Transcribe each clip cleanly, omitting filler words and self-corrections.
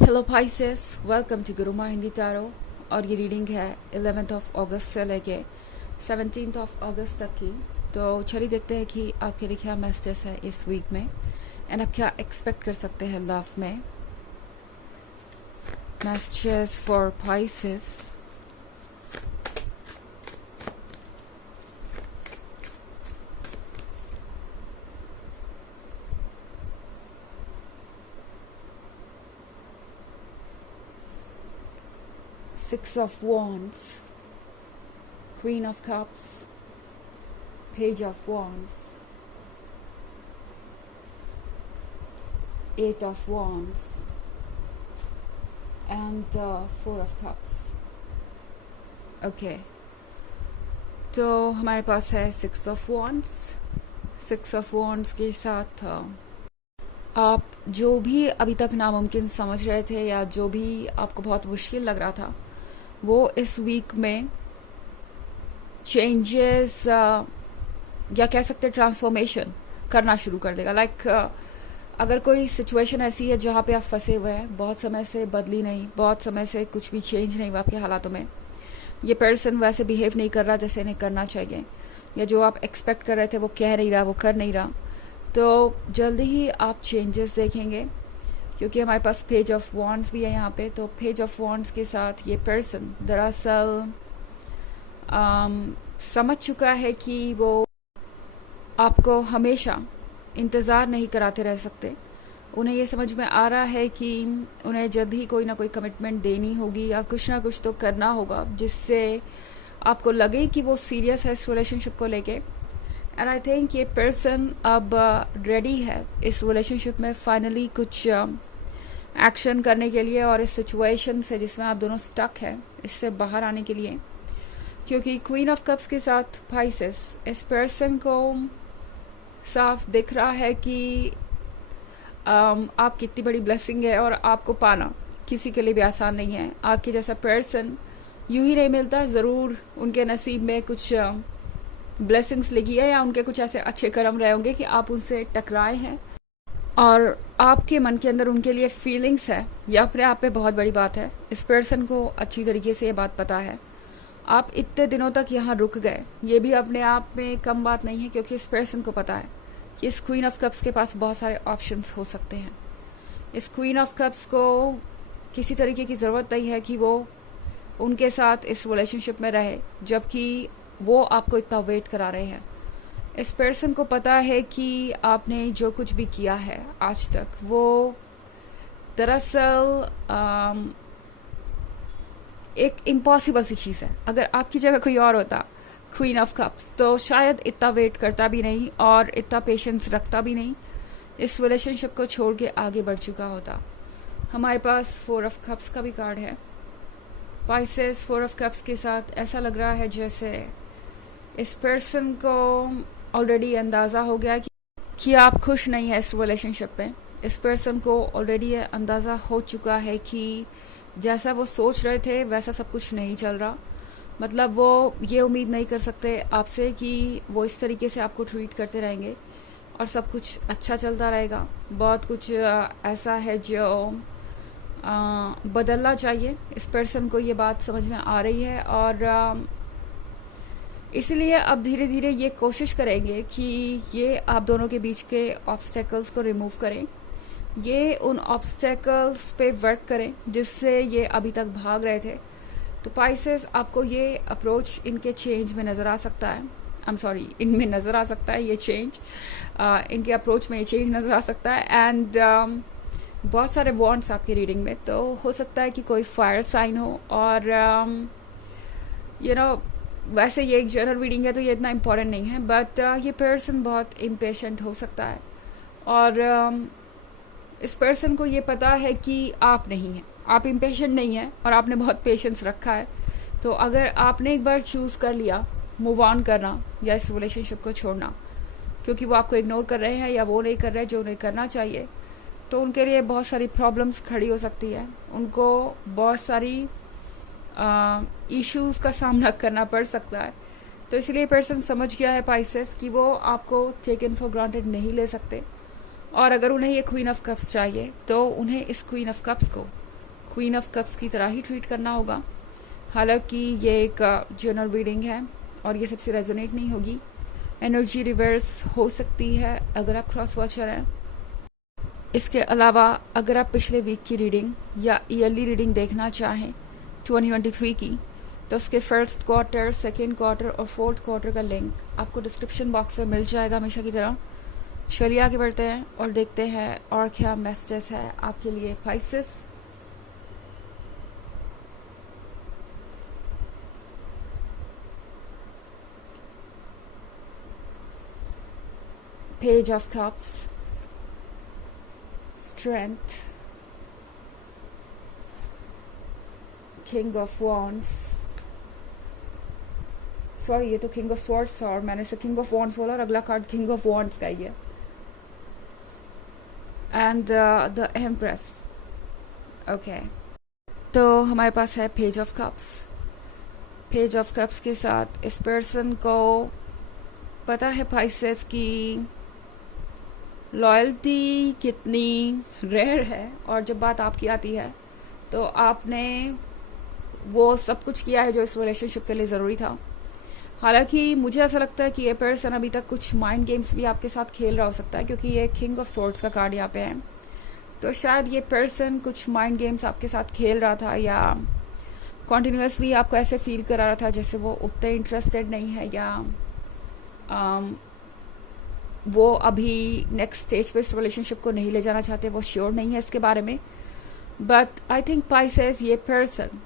Hello Pisces, welcome to Guruma Hindi tarot. और ये reading है 11th ऑफ अगस्त से लेके 17th ऑफ अगस्त तक की। तो चलिए देखते हैं कि आपके लिए क्या मैसेजेस है इस वीक में एंड आप क्या एक्सपेक्ट कर सकते हैं लव में। Messages for Pisces. Six of Wands, Queen of Cups, Page of Wands, Eight of Wands, and the Four of Cups. Okay, तो हमारे पास है Six of Wands। Six of Wands के साथ आप जो भी अभी तक नामुमकिन समझ रहे थे या जो भी आपको बहुत मुश्किल लग रहा था वो इस वीक में चेंजेस या कह सकते ट्रांसफॉर्मेशन करना शुरू कर देगा। अगर कोई सिचुएशन ऐसी है जहाँ पे आप फंसे हुए हैं, बहुत समय से बदली नहीं, बहुत समय से कुछ भी चेंज नहीं हुआ आपके हालातों में, ये पर्सन वैसे बिहेव नहीं कर रहा जैसे इन्हें करना चाहिए, या जो आप एक्सपेक्ट कर रहे थे वो कह नहीं रहा, वो कर नहीं रहा, तो जल्दी ही आप चेंजेस देखेंगे। क्योंकि हमारे पास पेज ऑफ वॉन्ड्स भी है यहाँ पे। तो पेज ऑफ वॉन्ड्स के साथ ये पर्सन दरअसल समझ चुका है कि वो आपको हमेशा इंतज़ार नहीं कराते रह सकते। उन्हें ये समझ में आ रहा है कि उन्हें जल्द ही कोई ना कोई कमिटमेंट देनी होगी या कुछ ना कुछ तो करना होगा जिससे आपको लगे कि वो सीरियस है इस रिलेशनशिप को लेके। एंड आई थिंक ये पर्सन अब रेडी है इस रिलेशनशिप में फाइनली कुछ एक्शन करने के लिए और इस सिचुएशन से जिसमें आप दोनों स्टक हैं इससे बाहर आने के लिए। क्योंकि क्वीन ऑफ कप्स के साथ पाइसेस, इस पर्सन को साफ दिख रहा है कि आप कितनी बड़ी ब्लेसिंग है और आपको पाना किसी के लिए भी आसान नहीं है। आपके जैसा पर्सन यूं ही नहीं मिलता, ज़रूर उनके नसीब में कुछ ब्लेसिंग्स लिखी है या उनके कुछ ऐसे अच्छे कर्म रहे होंगे कि आप उनसे टकराए हैं और आपके मन के अंदर उनके लिए फीलिंग्स है। यह अपने आप में बहुत बड़ी बात है। इस पर्सन को अच्छी तरीके से ये बात पता है। आप इतने दिनों तक यहाँ रुक गए, ये भी अपने आप में कम बात नहीं है, क्योंकि इस पर्सन को पता है कि इस क्वीन ऑफ कप्स के पास बहुत सारे ऑप्शंस हो सकते हैं। इस क्वीन ऑफ कप्स को किसी तरीके की ज़रूरत नहीं है कि वो उनके साथ इस रिलेशनशिप में रहे जबकि वो आपको इतना वेट करा रहे हैं। इस पर्सन को पता है कि आपने जो कुछ भी किया है आज तक वो दरअसल एक इम्पॉसिबल सी चीज़ है। अगर आपकी जगह कोई और होता क्वीन ऑफ कप्स तो शायद इतना वेट करता भी नहीं और इतना पेशेंस रखता भी नहीं, इस रिलेशनशिप को छोड़ के आगे बढ़ चुका होता। हमारे पास फोर ऑफ कप्स का भी कार्ड है। पाइसेस, फोर ऑफ कप्स के साथ ऐसा लग रहा है जैसे इस पर्सन को ऑलरेडी अंदाज़ा हो गया कि आप खुश नहीं है इस रिलेशनशिप में। इस पर्सन को ऑलरेडी अंदाज़ा हो चुका है कि जैसा वो सोच रहे थे वैसा सब कुछ नहीं चल रहा। मतलब वो ये उम्मीद नहीं कर सकते आपसे कि वो इस तरीके से आपको ट्रीट करते रहेंगे और सब कुछ अच्छा चलता रहेगा। बहुत कुछ ऐसा है जो बदलना चाहिए। इस पर्सन को ये बात समझ में आ रही है और इसलिए अब धीरे धीरे ये कोशिश करेंगे कि ये आप दोनों के बीच के ऑब्स्टेकल्स को रिमूव करें, ये उन ऑब्स्टेकल्स पे वर्क करें जिससे ये अभी तक भाग रहे थे। तो पाइसेस, आपको ये अप्रोच इनके चेंज में नज़र आ सकता है। इनमें नज़र आ सकता है ये चेंज, इनके अप्रोच में ये चेंज नज़र आ सकता है। एंड बहुत सारे वॉन्ट्स आपकी रीडिंग में, तो हो सकता है कि कोई फायर साइन हो और वैसे ये एक जनरल रीडिंग है तो ये इतना इम्पोर्टेंट नहीं है, बट ये पर्सन बहुत इम्पेशेंट हो सकता है और इस पर्सन को ये पता है कि आप नहीं हैं, आप इम्पेशेंट नहीं हैं और आपने बहुत पेशेंस रखा है। तो अगर आपने एक बार चूज़ कर लिया मूव ऑन करना या इस रिलेशनशिप को छोड़ना क्योंकि वो आपको इग्नोर कर रहे हैं या वो नहीं कर रहे जो उन्हें करना चाहिए, तो उनके लिए बहुत सारी प्रॉब्लम्स खड़ी हो सकती है। उनको बहुत सारी इश्यूज का सामना करना पड़ सकता है। तो इसलिए पर्सन समझ गया है पाइसेस कि वो आपको टेकन फॉर ग्रांटेड नहीं ले सकते और अगर उन्हें ये क्वीन ऑफ कप्स चाहिए तो उन्हें इस क्वीन ऑफ कप्स को क्वीन ऑफ कप्स की तरह ही ट्रीट करना होगा। हालांकि ये एक जनरल रीडिंग है और ये सबसे रेजोनेट नहीं होगी। एनर्जी रिवर्स हो सकती है अगर आप क्रॉस वॉचर हैं। इसके अलावा अगर आप पिछले वीक की रीडिंग या ईयरली रीडिंग देखना चाहें 2023 की, तो उसके फर्स्ट क्वार्टर, सेकेंड क्वार्टर और फोर्थ क्वार्टर का लिंक आपको डिस्क्रिप्शन बॉक्स में मिल जाएगा हमेशा की तरह। चलिए आगे बढ़ते हैं और देखते हैं और क्या मैसेजेस है आपके लिए Pisces. Page of cups, strength, king of wands, sorry ये तो किंग ऑफ स्वॉर्ड्स और मैंने से किंग ऑफ वॉन्ड्स बोला और अगला कार्ड किंग ऑफ वॉन्ड्स का ही है। And the empress. ओके, तो हमारे पास है page of cups. Page of cups के साथ इस पर्सन को पता है पाइसेस की लॉयल्टी कितनी रेयर है, और जब बात आपकी आती है तो आपने वो सब कुछ किया है जो इस रिलेशनशिप के लिए ज़रूरी था। हालांकि मुझे ऐसा लगता है कि ये पर्सन अभी तक कुछ माइंड गेम्स भी आपके साथ खेल रहा हो सकता है, क्योंकि ये किंग ऑफ स्वॉर्ड्स का कार्ड यहाँ पे है। तो शायद ये पर्सन कुछ माइंड गेम्स आपके साथ खेल रहा था या कॉन्टिन्यूसली आपको ऐसे फील करा रहा था जैसे वो उतने इंटरेस्टेड नहीं है, या वो अभी नेक्स्ट स्टेज पे इस रिलेशनशिप को नहीं ले जाना चाहते, वो श्योर नहीं है इसके बारे में। बट आई थिंक पाइसेस ये पर्सन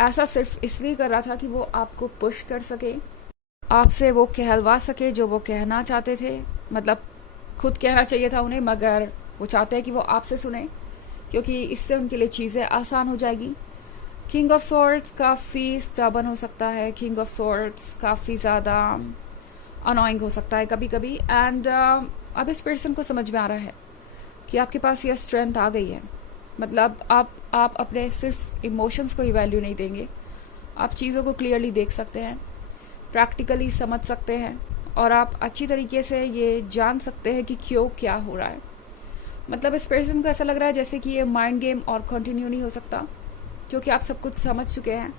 ऐसा सिर्फ इसलिए कर रहा था कि वो आपको पुश कर सके, आपसे वो कहलवा सके जो वो कहना चाहते थे। मतलब खुद कहना चाहिए था उन्हें, मगर वो चाहते हैं कि वो आपसे सुने, क्योंकि इससे उनके लिए चीज़ें आसान हो जाएगी। किंग ऑफ स्वॉर्ड्स काफ़ी स्टबर्न हो सकता है, किंग ऑफ स्वॉर्ड्स काफ़ी ज़्यादा अनोइंग हो सकता है कभी कभी। एंड अब इस पर्सन को समझ में आ रहा है कि आपके पास यह स्ट्रेंथ आ गई है। मतलब आप अपने सिर्फ इमोशंस को ही वैल्यू नहीं देंगे, आप चीज़ों को क्लियरली देख सकते हैं, प्रैक्टिकली समझ सकते हैं, और आप अच्छी तरीके से ये जान सकते हैं कि क्यों क्या हो रहा है। मतलब इस पर्सन को ऐसा लग रहा है जैसे कि ये माइंड गेम और कंटिन्यू नहीं हो सकता, क्योंकि आप सब कुछ समझ चुके हैं।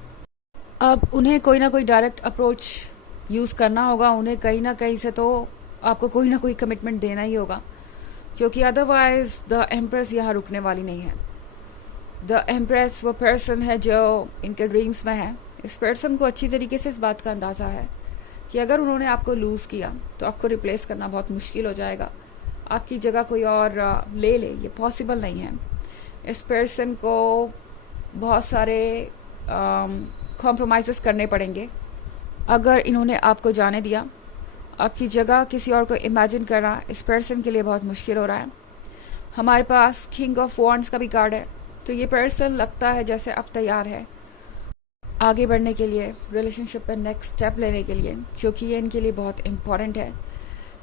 अब उन्हें कोई ना कोई डायरेक्ट अप्रोच यूज़ करना होगा, उन्हें कहीं ना कहीं से तो आपको कोई ना कोई कमिटमेंट देना ही होगा, क्योंकि अदरवाइज द एम्प्रेस यहाँ रुकने वाली नहीं है। द एम्प्रेस वो पर्सन है जो इनके ड्रीम्स में है। इस पर्सन को अच्छी तरीके से इस बात का अंदाज़ा है कि अगर उन्होंने आपको लूज़ किया तो आपको रिप्लेस करना बहुत मुश्किल हो जाएगा, आपकी जगह कोई और ले ले, ये पॉसिबल नहीं है। इस पर्सन को बहुत सारे कॉम्प्रोमाइज़ करने पड़ेंगे अगर इन्होंने आपको जाने दिया। आपकी जगह किसी और को इमेजिन करना इस पर्सन के लिए बहुत मुश्किल हो रहा है। हमारे पास किंग ऑफ वॉन्ड्स का भी कार्ड है, तो ये पर्सन लगता है जैसे अब तैयार है आगे बढ़ने के लिए, रिलेशनशिप पर नेक्स्ट स्टेप लेने के लिए, क्योंकि ये इनके लिए बहुत इम्पॉर्टेंट है।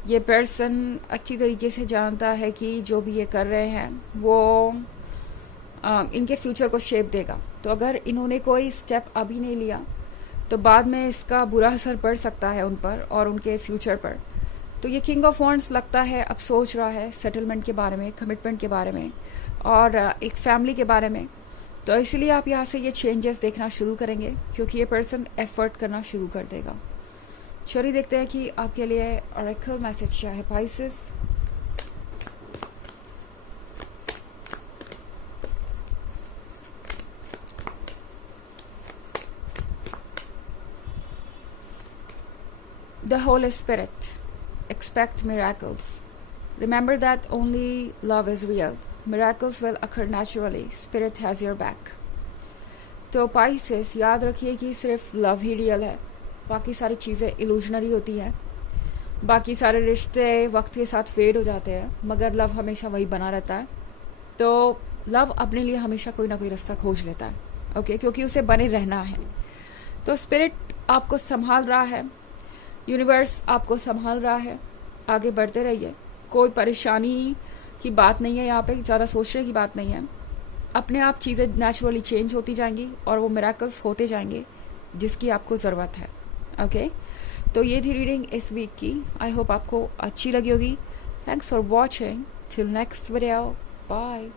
ये पर्सन अच्छी तरीके से जानता है कि जो भी ये कर रहे हैं वो इनके फ्यूचर को शेप देगा। तो अगर इन्होंने कोई स्टेप अभी नहीं लिया तो बाद में इसका बुरा असर पड़ सकता है उन पर और उनके फ्यूचर पर। तो ये किंग ऑफ वॉन्ड्स लगता है अब सोच रहा है सेटलमेंट के बारे में, कमिटमेंट के बारे में और एक फैमिली के बारे में। तो इसलिए आप यहाँ से ये चेंजेस देखना शुरू करेंगे, क्योंकि ये पर्सन एफर्ट करना शुरू कर देगा। चलिए देखते हैं कि आपके लिए ऑरेकल मैसेज क्या है Pisces. The Holy Spirit. Expect miracles. Remember that only love is real. Miracles will occur naturally. Spirit has your back. तो पाइसेस याद रखिए कि सिर्फ लव ही रियल है, बाकी सारी चीज़ें इल्यूजनरी होती हैं। बाकी सारे रिश्ते वक्त के साथ फेड हो जाते हैं, मगर लव हमेशा वही बना रहता है। तो लव अपने लिए हमेशा कोई ना कोई रास्ता खोज लेता है, ओके, क्योंकि उसे बने रहना है। तो स्पिरिट आपको संभाल रहा है, यूनिवर्स आपको संभाल रहा है, आगे बढ़ते रहिए। कोई परेशानी की बात नहीं है यहाँ पे, ज़्यादा सोचने की बात नहीं है। अपने आप चीज़ें नेचुरली चेंज होती जाएंगी और वो मिरेकल्स होते जाएंगे जिसकी आपको ज़रूरत है, ओके। तो ये थी रीडिंग इस वीक की। आई होप आपको अच्छी लगी होगी। Thanks for watching. Till next video, bye.